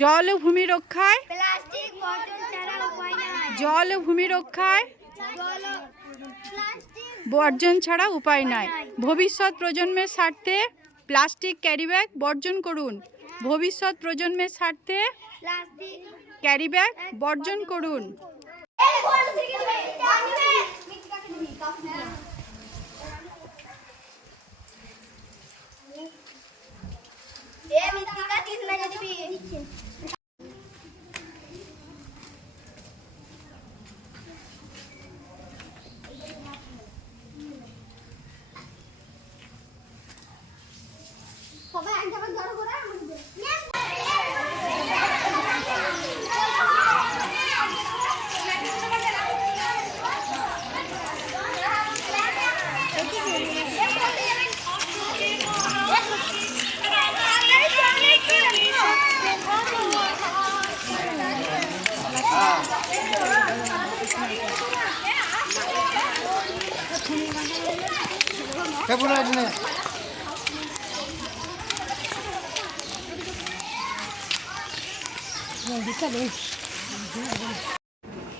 জল ও ভূমি রক্ষায় প্লাস্টিক বর্জন ছাড়া উপায় নাই। জল ও ভূমি রক্ষায় বর্জন ছাড়া উপায় নাই। ভবিষ্যৎ প্রজন্মের স্বার্থে প্লাস্টিক ক্যারিব্যাগ বর্জন করুন। ভবিষ্যৎ প্রজন্মের স্বার্থে ক্যারিব্যাগ বর্জন করুন। সবাই এক জায়গায় জড়ো করে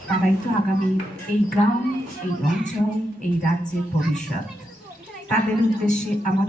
তারাই তো আগামী এই গ্রাম, এই অঞ্চল, এই রাজ্যের ভবিষ্যৎ। তাদের উদ্দেশ্যে আমার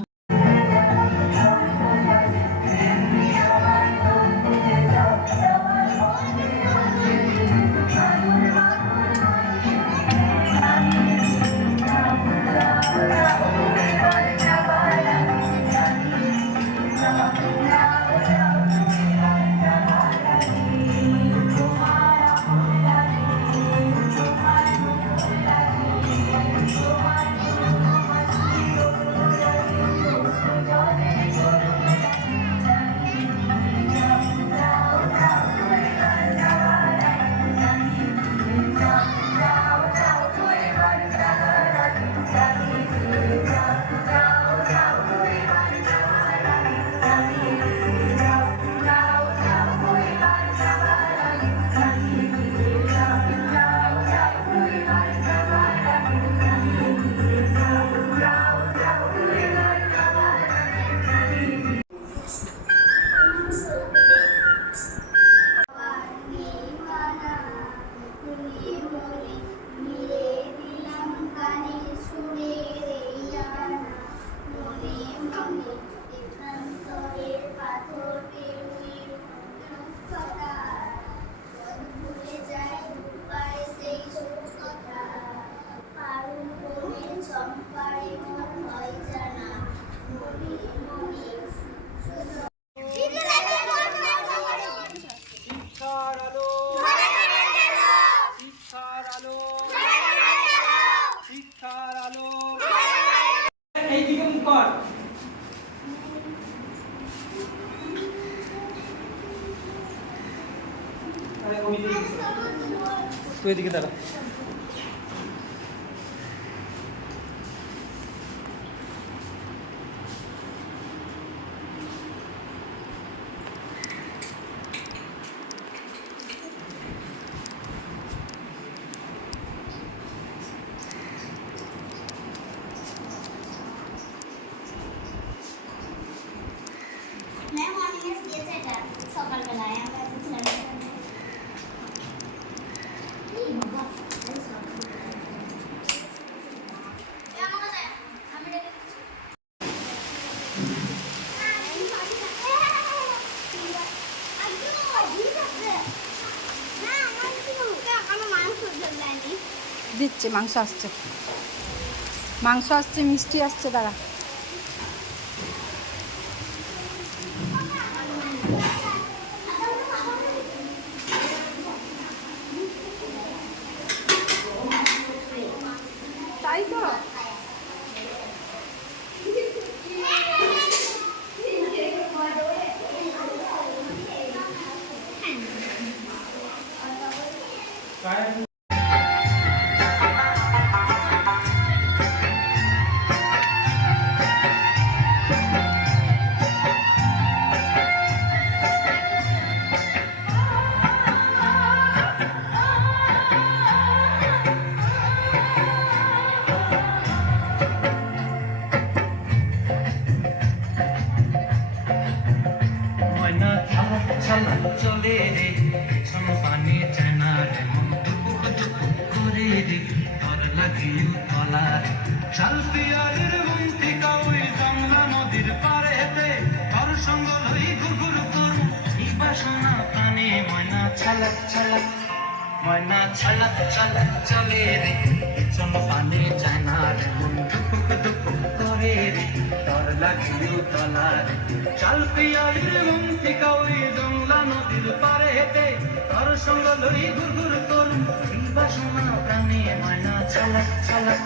তুই এদিকে দাঁড়া। সকালবেলায় আমরা দিচ্ছে মাংস আসছে, মাংস আসছে, মিষ্টি আসছে, দাঁড়া। তাই তো ময়না চলে রে পেছন পানি চায় না রে মন দুপুক দুপুক করে রে তর লাগিও তলা রে শাল পিয়ারের বন্তিকা ওই গঙ্গা নদীর পাড়েতে তর সঙ্গ লই ঘুরঘুর করু এই বাসনা প্রাণে ময়না ছালাক ছালাক ময়না ছালাক ছালাক চলে রে পেছন পানি চায় না রে মন দুপুক দুপুক করে রে তর লাগিও তলা রে শাল পিয়ারের বন্তিকা ওই গঙ্গা নদীর পাড়েতে তর সঙ্গ লই ঘুরঘুর করু এই বাসনা প্রাণে ময়না ছালাক ছালাক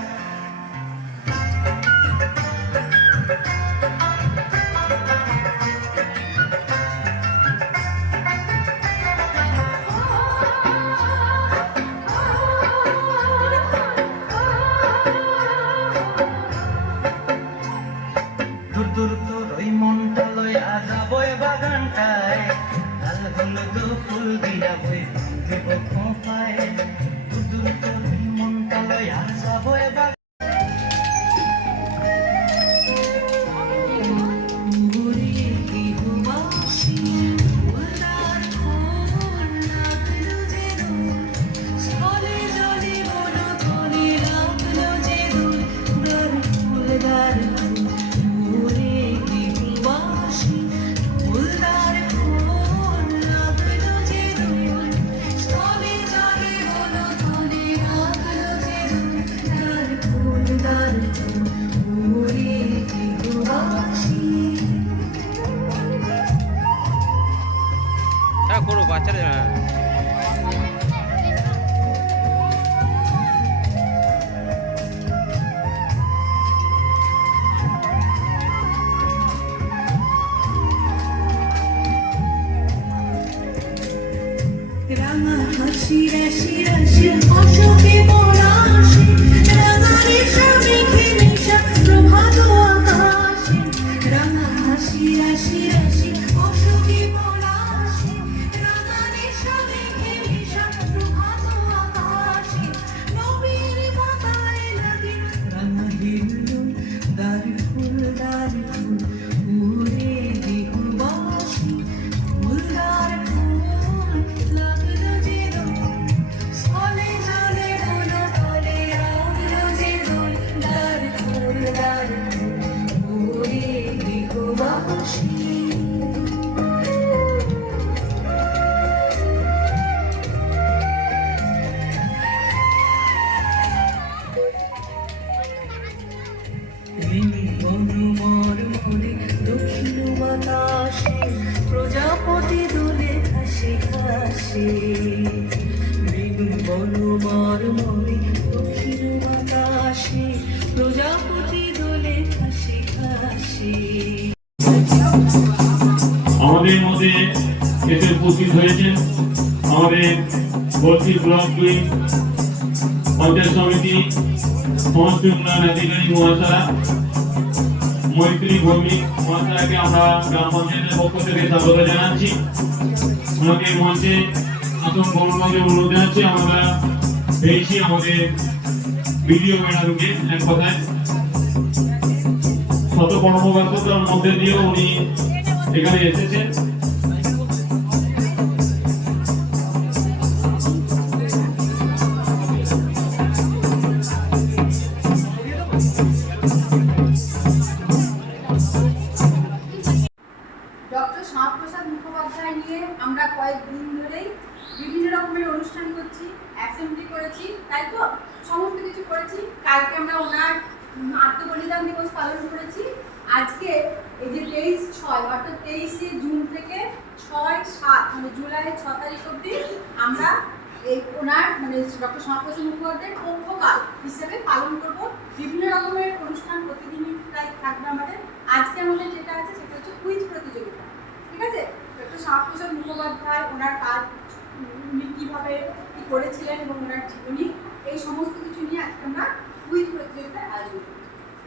দূর দূর তোর ওই মনটা লইয়া যাবো এ বাগানটায় লাল হলুদ ফুল দিয়া বই দেব খোঁপায় দূর দূর তোর ওই মনটা লইয়া যাবো এ বাগান হ্যাঁ করো বাচ্চারা রাঙা হাসি রাশি রাশি অশোকে পলাশে রাঙা রেশা মেঘে নেশা প্রভাত আকাশে রাঙা হাসি রাশি রাশি অশোকে পলাশে রাঙা রেশা মেঘে নেশা প্রভাত আকাশে নবীর মাথায় লাগে রাঙা হিল্লোল দার ফুল উড়ে দিগবাসী ফুলদার দক্ষিণ বাতাসে প্রজাপতি দোলে হাসি হাসি বনমার মনে দক্ষিণ বাতাসে প্রজাপতি দোলে হাসি হাসি আমাদের মধ্যে এসে উপস্থিত হয়েছেন আমাদের বর্তী ব্লক 2 পঞ্চায়েত সমিতি সমষ্টি উন্নয়ন অধিকারী মহাশয়া মৈত্রী ভৌমিক মহাশয়াকে আমরা গ্রাম পঞ্চায়েতের পক্ষ থেকে স্বাগত জানাচ্ছি। ওনাকে মঞ্চে আসন গ্রহণের অনুরোধ জানাচ্ছি। আমরা পেয়েছি আমাদের ভিডিও ম্যাডামকে, এক কথায় শত কর্মব্যস্ততার মধ্যে দিয়েও উনি এখানে এসেছেন। ডক্টর শ্যামাপ্রসাদ মুখোপাধ্যায় নিয়ে আমরা কয়েকদিন ধরেই বিভিন্ন রকমের অনুষ্ঠান করছি, অ্যাসেম্বলি করেছি, তাই তো সমস্ত কিছু করেছি। কালকে আমরা ওনার আত্মবলিদান দিবস পালন করেছি। আজকে এই যে 23/6 অর্থাৎ 23শে জুন থেকে 6/7 মানে জুলাইয়ের 6 তারিখ অবধি আমরা এই ওনার মানে ডক্টর শ্যামাপ্রসাদ মুখোপাধ্যায়ের পক্ষকাল হিসেবে পালন করব। বিভিন্ন রকমের অনুষ্ঠান প্রতিদিনই প্রায় থাকবে আমাদের। আজকে আমাদের যেটা আছে সেটা হচ্ছে কুইজ প্রতিযোগিতা, ঠিক আছে? ডক্টর শ্যামাপ্রসাদ মুখোপাধ্যায় ওনার কাজ উনি কীভাবে কী করেছিলেন এবং ওনার জীবনী এই সমস্ত কিছু নিয়ে আজকে আমরা কুইজ প্রতিযোগিতার আয়োজন করি।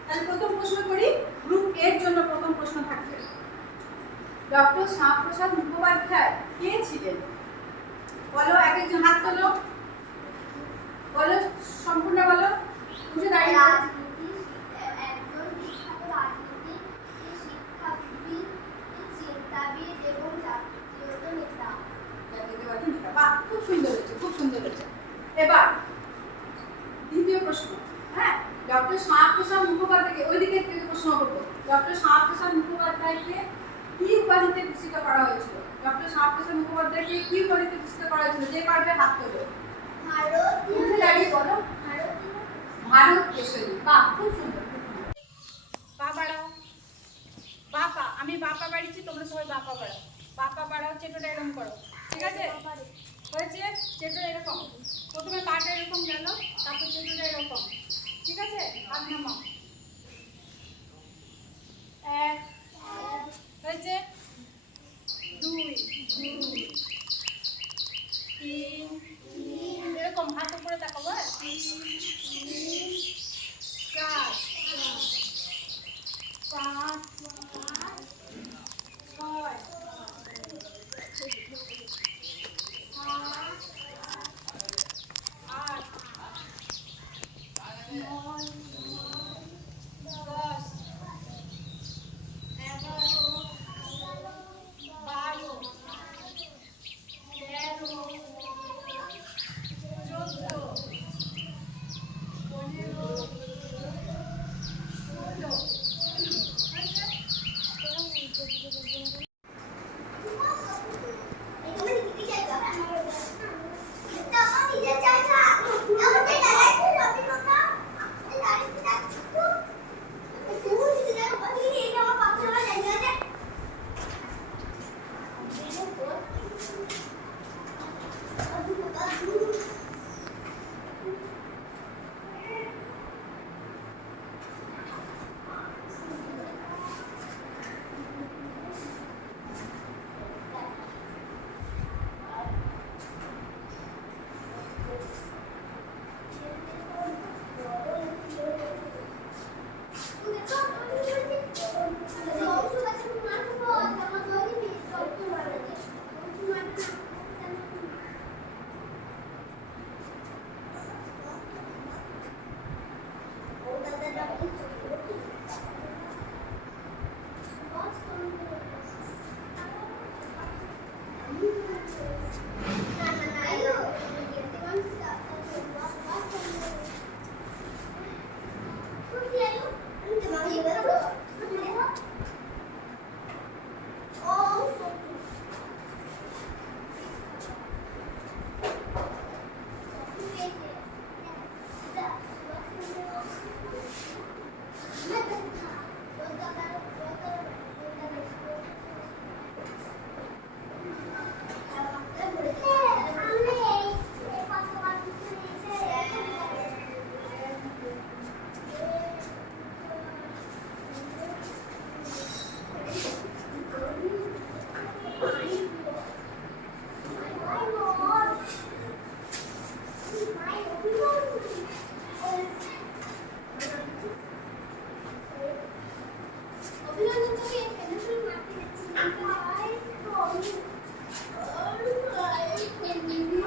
তাহলে প্রথম প্রশ্ন করি, গ্রুপ এর জন্য প্রথম প্রশ্ন থাকবে, ডক্টর শ্যামাপ্রসাদ মুখোপাধ্যায় কে ছিলেন? বলো, এক একজন হাত তোলো, বলো, সম্পূর্ণ বলো। উঠে দাঁড়িয়ে একজন বিখ্যাত রাজনীতিক, শিক্ষাবিদ, চিন্তাবিদ এবং জাতীয় নেতা। সুন্দর হয়েছে, খুব সুন্দর হয়েছে। এবার দ্বিতীয় প্রশ্ন। হ্যাঁ, ডক্টর শ্যামাপ্রসাদ মুখোপাধ্যায়কে ওইদিকে থেকে প্রশ্ন করবো। ডক্টর শ্যামাপ্রসাদ মুখোপাধ্যায়কে কি উপাধিতে ভূষিত করা হয়েছিল? ডক্টর শ্যামাপ্রসাদ মুখোপাধ্যায়কে কি উপাধিতে ভূষিত করা হয়েছিল? যে পারবে হাত তোলো। দাঁড়িয়ে বলো। ভারত কেশরী। বাহ, খুব সুন্দর। পা বাড়াও। বাপা, আমি বাপা বাড়িছি, তোমরা সবাই বাপা বাড়াও। বাপা বাড়াও, চেটোটা এরকম করো, ঠিক আছে? হয়েছে? চেটো এরকম, প্রথমে পাটা এরকম গেল, তারপর চেটোটা এরকম, ঠিক আছে? হাত নামাও। এক হয়েছে, দুই, তিন, এরকম হাত উপরে তাকাবো। চার, পাঁচ, ছয়, আট, নয়, 10, 11, 12, 13, 14, 15, 16।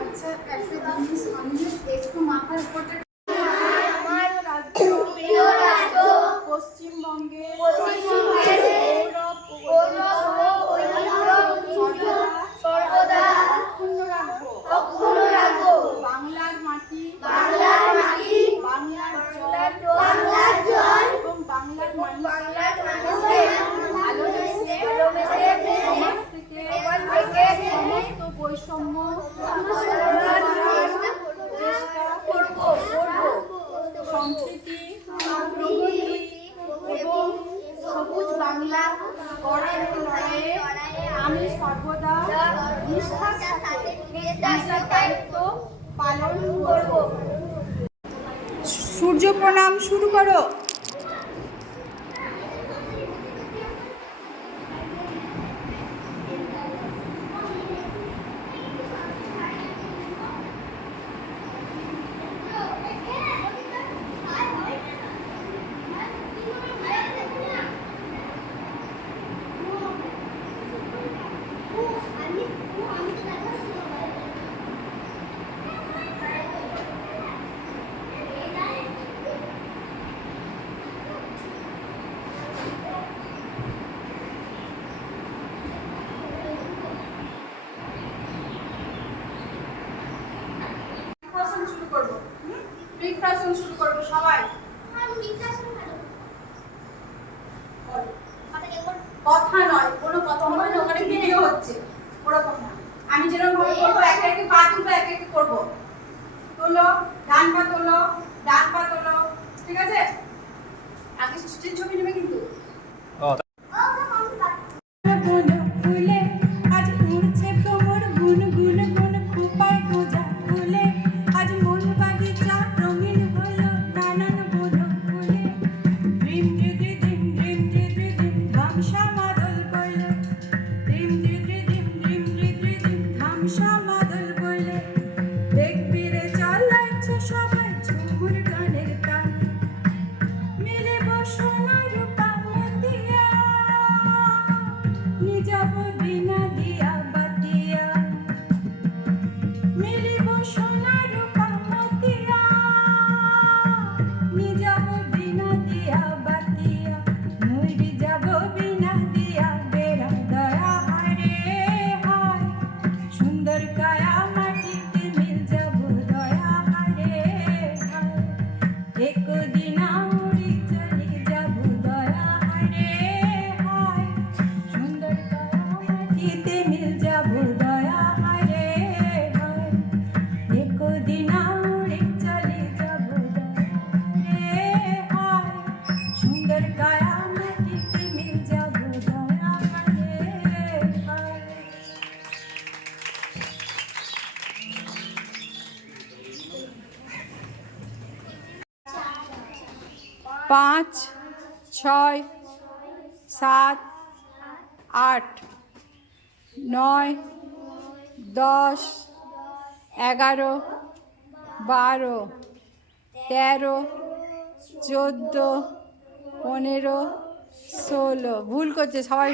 আচ্ছা, একটা জিনিস আমি একটু মাথার উপর পশ্চিমবঙ্গের সর্বদা অক্ষুণ্ণ রাখবো। বাংলার মাটি, বাংলার জল এবং বাংলার মানুষকে ভালোবেসে সমাজ থেকে সমস্ত বৈষম্য চেষ্টা করবো। সম্প্রীতি এবং সবুজ বাংলা গড়ার লড়াইয়ে আমি সর্বদা নিষ্ঠার সাথে নিজের দায়িত্ব পালন করব। সূর্য প্রণাম শুরু করো। করবো। বৃক্ষাসন শুরু করবো সবাই। কথা নয়, কোনো কথা হবে না, ওখানে ভিডিও হচ্ছে, ওরকম না। আমি যেরকম ভাবে করবো, একে একে পা তুলবো, একে একে করবো। তোলো, ডান পা তোলো, ডান পা তোলো, ঠিক আছে? আগে স্টিল ছবি নেবে কিন্তু। ফুলে আজ উড়ছে ভ্রমর গুন গুন গুন খোপায় গোজা ফুলে আজ মন বাগিচা রঙিন হলো নানান বন ফুলে ড্রিম ড্রি ড্রিম ড্রিম ড্রি ড্রিম ধামসা মাদল বলে ড্রিম ড্রি ড্রিম ড্রিম ড্রি ড্রিম ধামসা মাদল বলে দেখবি রে চালাচ্ছে সবাই ঝুমুর গানের তাল মিলে বসোনা রূপা মতিয়া যাব বিনা দিয়া বাতিয়া মিলিব সোনা রূপা মতিয়া যাব বিনা দিয়া বাতিয়া মরি যাব বিনা দিয়া বেড়া দয়া হারে হায় সুন্দর কায়া মাটিতে মিল যাব দয়া হারে হায় একদিন উড়ি চলে যাব দয়া হারে হায় সুন্দর মাটিতে মিল যাব দয়া হারে হায় একদিন উড়ে চলে যাব দয়া হায় সুন্দর কায়া মাটিতে মিল যাব দয়া হারে হায়। 5 6 7 8 9 10 11 12 13 14 15 16 ভুল করছে সবাই।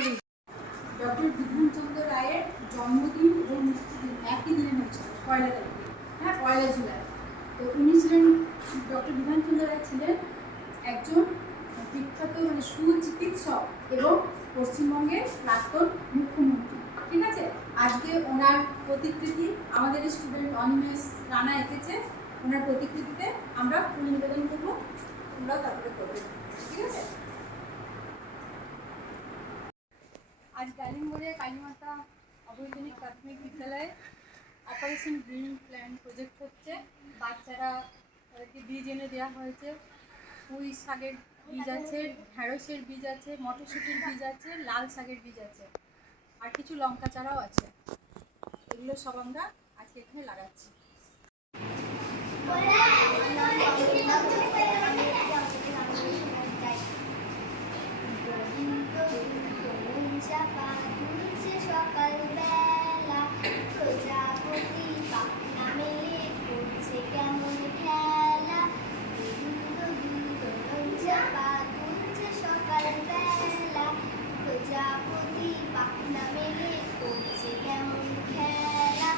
ডক্টর বিধানচন্দ্র রায়ের জন্মদিন এবং মৃত্যুদিন একই দিনে হয়েছিল, 1 তারিখে, হ্যাঁ 1 জুলাই। তো উনি ছিলেন, ডক্টর বিধানচন্দ্র রায় ছিলেন একজন বিখ্যাত মানে সুচিকিৎসক এবং পশ্চিমবঙ্গের প্রাক্তন মুখ্যমন্ত্রী, ঠিক আছে? আজকে ওনার প্রতিকৃতি আমাদের স্টুডেন্ট অনিমেষ রানা এঁকেছে। ওনার প্রতিকৃতিতে আমরা ফুল নিবেদন করবো, তোমরাও তারপরে করবে, ঠিক আছে? আজ ডালিমগড়ে কালীমাতা অবৈতনিক প্রাথমিক বিদ্যালয়ে অপারেশন গ্রিন প্ল্যান প্রজেক্ট হচ্ছে। বাচ্চারা তাদেরকে বীজ এনে দেওয়া হয়েছে। পুঁই শাকের বীজ আছে, ঢ্যাঁড়সের বীজ আছে, মটরশুঁটির বীজ আছে, লাল শাকের বীজ আছে, আর কিছু লঙ্কা চারাও আছে। এগুলো সব আমরা আজকে এখানে লাগাচ্ছি। সকালবেলা প্রজাপতি পাখনা মেলে করছে কেমন খেলা চাপা তুলছে সকালবেলা প্রজাপতি পাখনা মেলে করছে কেমন খেলা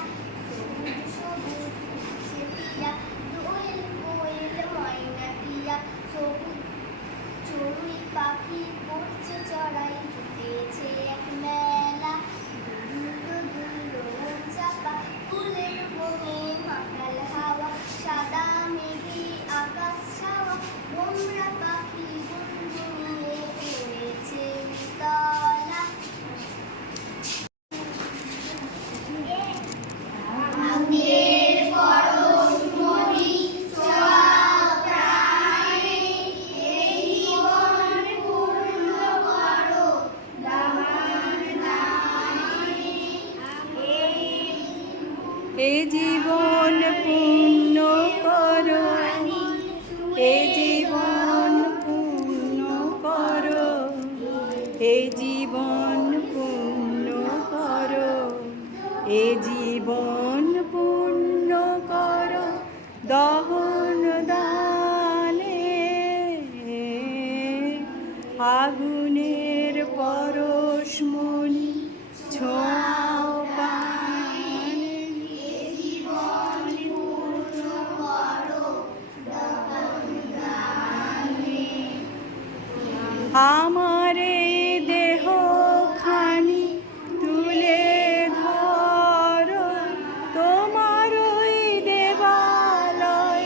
সবুজ সবুজ উঠছে টিয়া দোয়েল কোয়েল ময়না টিয়া সবুজ চড়ুই পাখি করছে চড়াই জুটেছে এক মেলা চাপা ফুলের বনে মাকাল হাওয়া সাদা মেঘে আকাশ ছাওয়া ভোমরা পাখি গুনগুনিয়ে উড়েছে তলা আগের পরশমণি প্রাণে এই জীবন পূর্ণ করো দামান দানে এ জীবন পূর্ণ করো, এ জীবন পূর্ণ করো, এ জীবন পূর্ণ করো, এ জীবন পূর্ণ করো দহন দানে আগুনের পরশমণি ছোঁয়াও পানে আমার এই দেহ খানি তুলে ধরো তোমার ওই দেবালয়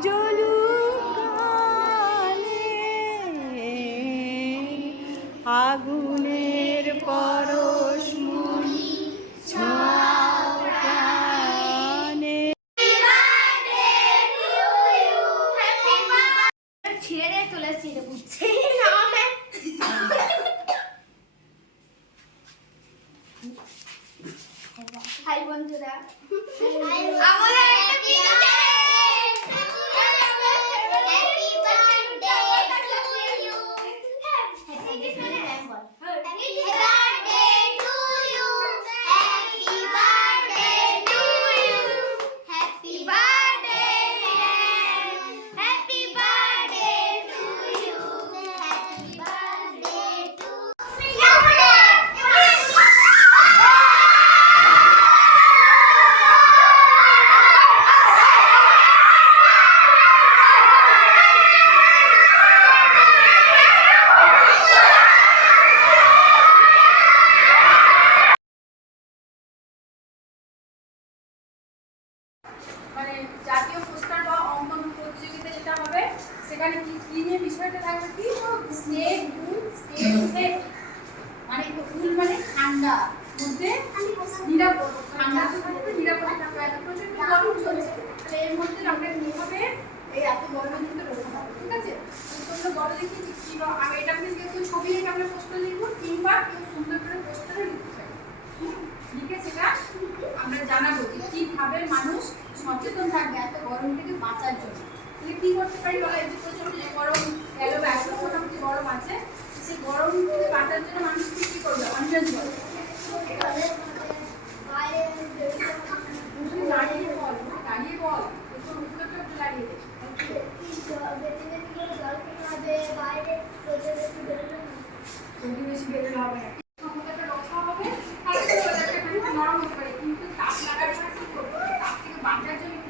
জ্বলুক গানে আগুনের পরশমণি ছোঁয়াও প্রাণে। ছিঁড়ে তুলেছি রে বুঝছি হাই বন্ধুরা আমাদের একটা পিঠা happy birthday to you happy birthday to you happy birthday to you happy birthday happy birthday to you happy birthday to মানে জাতীয় পুরস্কার বা অঙ্কন প্রতিযোগিতা যেটা হবে সেখানে কি কি নিয়ে বিষয়টা থাকবে কি স্টেট কুল স্টেট সেফ মানে কুল মানে ঠান্ডা মধ্যে নিরাপদ ঠান্ডা তো থাকবে নিরাপদে থাকবে এত প্রচন্ড গরম চলছে তাহলে এর মধ্যে আমরা কিভাবে এই এত গরমের মধ্যে রক্ষা পাবো ঠিক আছে তোমরা বড় দেখি কি আমি এটা আপনি যেহেতু ছবি এঁকে আমরা পোস্টার লিখবো কিংবা কেউ সুন্দর করে পোস্টারে লিখতে পারি লিখে সেটা আমরা জানাবো যে কিভাবে মানুষ সচেতন থাকবে এত গরম থেকে বাঁচার জন্য তাহলে কি করতে পারি বলো এই যে প্রচন্ড গরম গেল এখন মোটামুটি গরম আছে সেই গরম থেকে বাঁচার জন্য মানুষ কি করবে অঞ্জন বলো দাঁড়িয়ে বল একটু উত্তরটা একটু দাঁড়িয়ে দে যদি বেশি বেরোলে হবে না ক্ষমতাটা রক্ষা হবে তাহলে নরম হতে পারে কিন্তু তাপ লাগার জন্য কি করবো তাপ থেকে বাঁচার জন্য